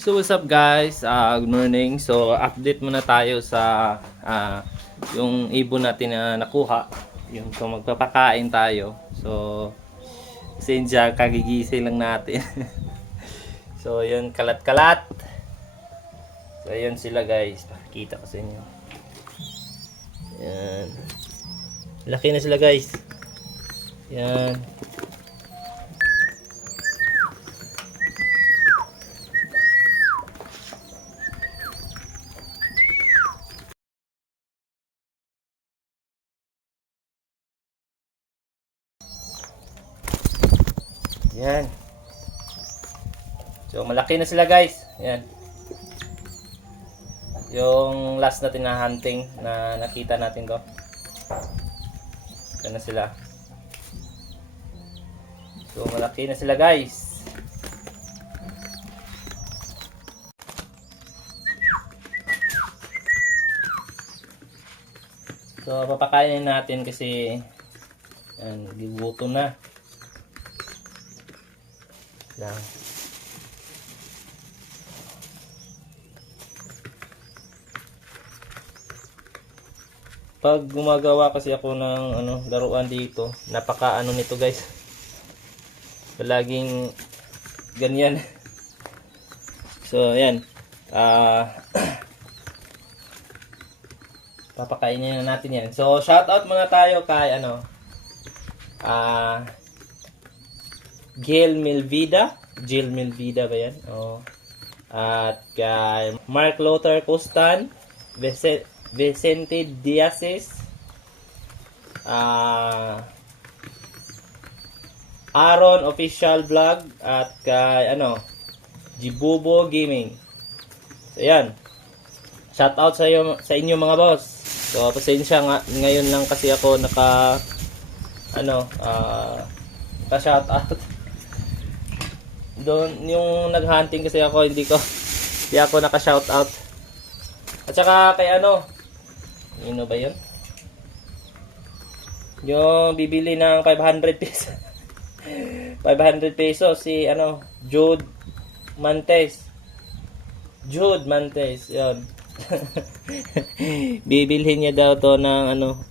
So what's up guys? Ah, good morning. So update muna tayo sa ah, yung ibon natin na nakuha. Yung so magpapakain tayo. So sinja kagigising lang natin. so yun kalat-kalat. So yun sila guys. Pakita ko sa inyo. Yan. Laki na sila guys. Yan. Yan. So, malaki na sila guys. Yan. Yung last natin na hunting na nakita natin ko. Ito na sila. So, malaki na sila guys. So, papakainin natin kasi yan, gibuto na. Lang. Pag gumagawa kasi ako ng ano, laruan dito, napaka ano nito guys. Palaging ganyan. So, ayan. Ah papakainin na natin yan. So, shout out muna tayo kay ano ah Gail Milvida. Jill Milvida ba yan? Oo. At kay Mark Lothar Costan, Vicente, Diazes, ah Aaron Official Vlog, at kay ano, Jibubo Gaming. So, yan. Shout out sa, iyo, sa inyo mga boss. So, pasensya nga, ngayon lang kasi ako naka, ano, ah, naka shout out. Doon, yung nag-hunting kasi ako, hindi ko, hindi ako naka-shout out. At saka kay ano, ano ba yun? Yung bibili ng 500 pesos. 500 pesos si ano, Jude Mantes. Jude Mantes, yun. Bibilhin niya daw to ng ano,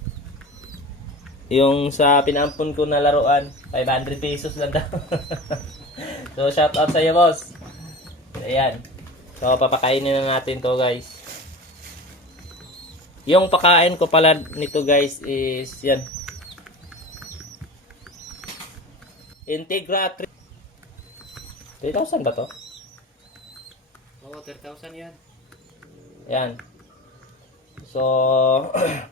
yung sa pinampun ko na laruan, 500 pesos lang daw. so, shout out sa iyo, boss. Ayan. So, papakainin na natin to, guys. Yung pakain ko pala nito, guys, is yan. Integra 3. 3,000 ba to? Oo, 3,000 yan. Yan. So,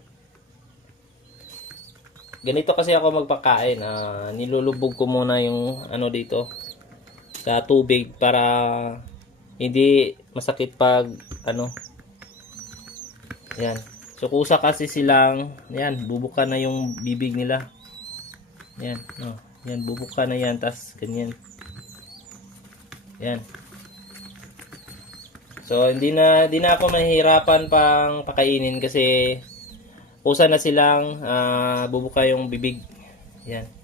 ganito kasi ako magpakain. Ah, nilulubog ko muna yung ano dito sa tubig para hindi masakit pag ano. Yan. So, kusa kasi silang, yan, bubuka na yung bibig nila. Yan, no. Yan, bubuka na yan, tas ganyan. Yan. So, hindi na, hindi na ako mahihirapan pang pakainin kasi kusa na silang ah, bubuka yung bibig. Yan.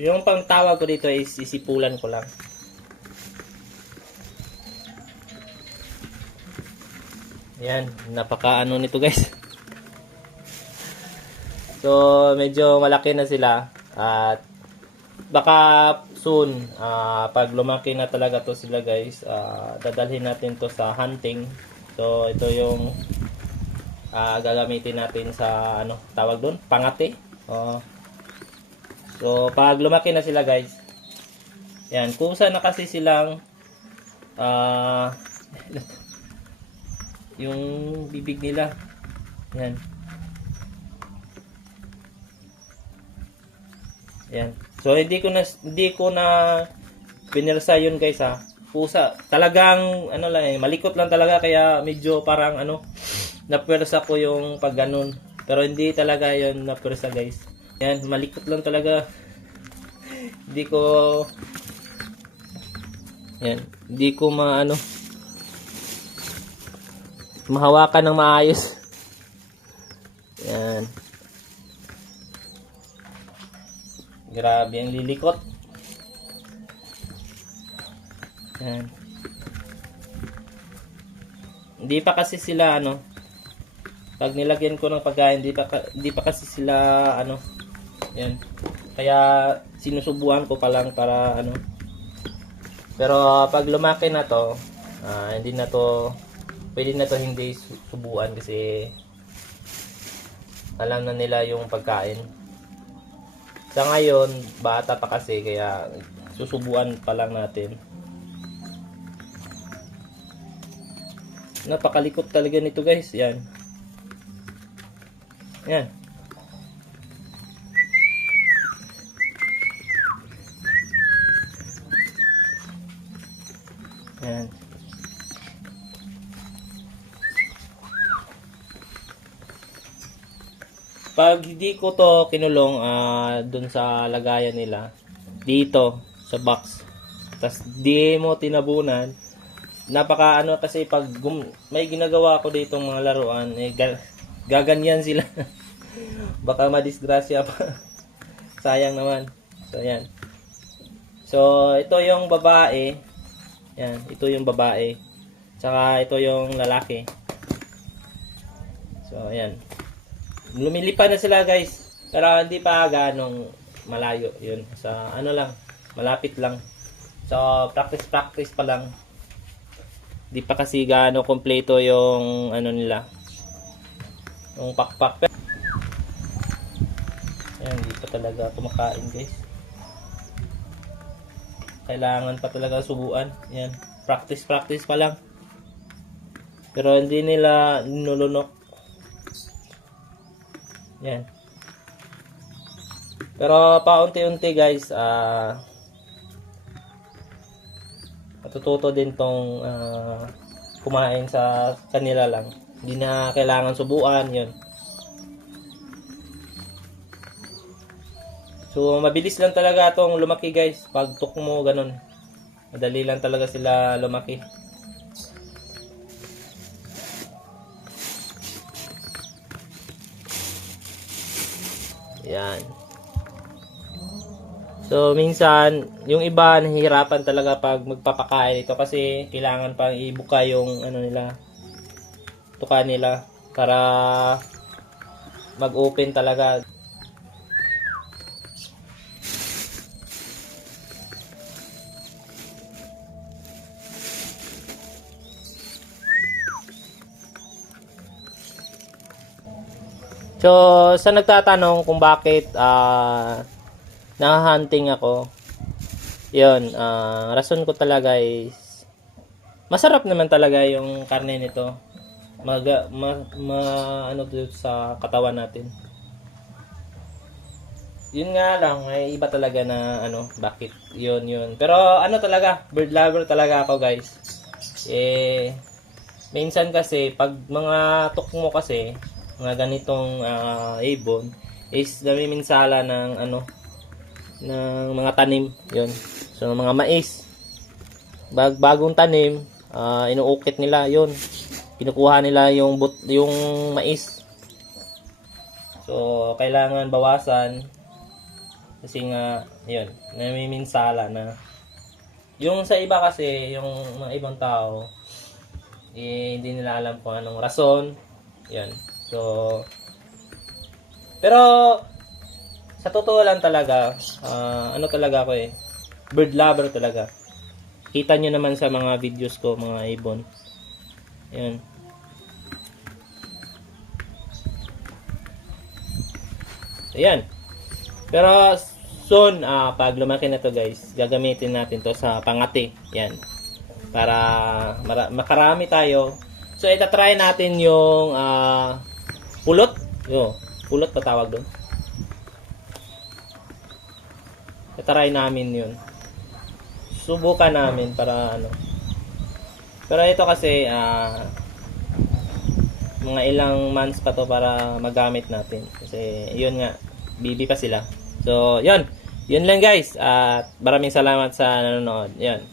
Yung pang tawag ko dito is sisipulan ko lang. Yan, napaka ano nito guys. So, medyo malaki na sila at baka soon ah, pag lumaki na talaga to sila guys ah, dadalhin natin to sa hunting so ito yung ah, gagamitin natin sa ano tawag doon pangate oh. So pag lumaki na sila guys yan kusa na kasi silang ah, yung bibig nila yan Yan. So hindi ko na hindi ko na pinirsa yun guys ha. Pusa. Talagang ano lang eh, malikot lang talaga kaya medyo parang ano napwersa ko yung pag ganun. Pero hindi talaga yun napwersa guys. Yan, malikot lang talaga. Hindi ko Yan, hindi ko maano mahawakan ng maayos. Yan. Grabe ang lilikot. Yan. Hindi pa kasi sila ano pag nilagyan ko ng pagkain, hindi pa hindi pa kasi sila ano yan. Kaya sinusubuan ko pa lang para ano. Pero pag lumaki na to, ah, hindi na to pwede na to hindi su- subuan kasi alam na nila yung pagkain. Sa ngayon, bata pa kasi kaya susubuan pa lang natin. Napakalikot talaga nito guys. Yan. Yan. Yan. Pag hindi ko to kinulong ah dun sa lagayan nila, dito sa box. Tapos di mo tinabunan, napaka ano kasi pag gum- may ginagawa ako dito mga laruan, eh, ga- gaganyan sila. Baka madisgrasya pa. Sayang naman. So, yan. So, ito yung babae. Yan, ito yung babae. Tsaka ito yung lalaki. So, yan. Lumilipad na sila guys. Pero hindi pa ganong malayo yun. Sa ano lang, malapit lang. So, practice-practice pa lang. Di pa kasi gaano kompleto yung ano nila. Yung pakpak. Ayan, di pa talaga kumakain guys. Kailangan pa talaga subuan. Yan. Practice-practice pa lang. Pero hindi nila nilulunok. Yan. Pero paunti-unti guys, ah matututo din tong ah, kumain sa kanila lang. Hindi na kailangan subuan, yun. So, mabilis lang talaga tong lumaki guys. Pag tuk mo, ganun. Madali lang talaga sila lumaki. Yan. So, minsan, yung iba nahihirapan talaga pag magpapakain ito kasi kailangan pang ibuka yung ano nila, tuka nila para mag-open talaga. So, sa nagtatanong kung bakit ah hunting ako, yun, ah rason ko talaga is, masarap naman talaga yung karne nito. Mag, ma, ma- ano sa katawan natin. Yun nga lang, may iba talaga na ano, bakit yun yun. Pero ano talaga, bird lover talaga ako guys. Eh, minsan kasi, pag mga tok mo kasi, mga ganitong ah, ibon, is namiminsala ng ano, ng mga tanim, yun. So, mga mais. Bag, bagong tanim, ah, inuukit nila, yun. Kinukuha nila yung, but, yung mais. So, kailangan bawasan. Kasi nga, yun, namiminsala na. Yung sa iba kasi, yung mga ibang tao, eh, hindi nila alam kung anong rason. Yan. So, pero, sa totoo lang talaga, ah, ano talaga ako eh, bird lover talaga. Kita nyo naman sa mga videos ko, mga ibon. Yan. Ayan. Pero soon, ah, pag lumaki na to guys, gagamitin natin to sa pangati. Yan. Para makarami tayo. So, itatry natin yung ah, pulot. Yo, pulot pa tawag doon. Itatry namin yun. Subukan namin para ano. Pero ito kasi, ah, mga ilang months pa to para magamit natin. Kasi, yun nga, bibi pa sila. So, yun. Yun lang guys. At maraming salamat sa nanonood. Yun.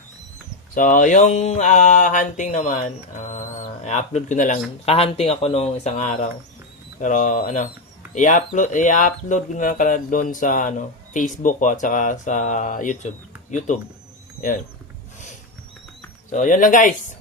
So, yung ah, hunting naman, ah, i-upload ko na lang. Ka-hunting ako nung isang araw. Pero, ano, i-upload, i-upload ko na lang doon sa, ano, Facebook ko at saka sa YouTube. YouTube. Yan. So, yun lang guys.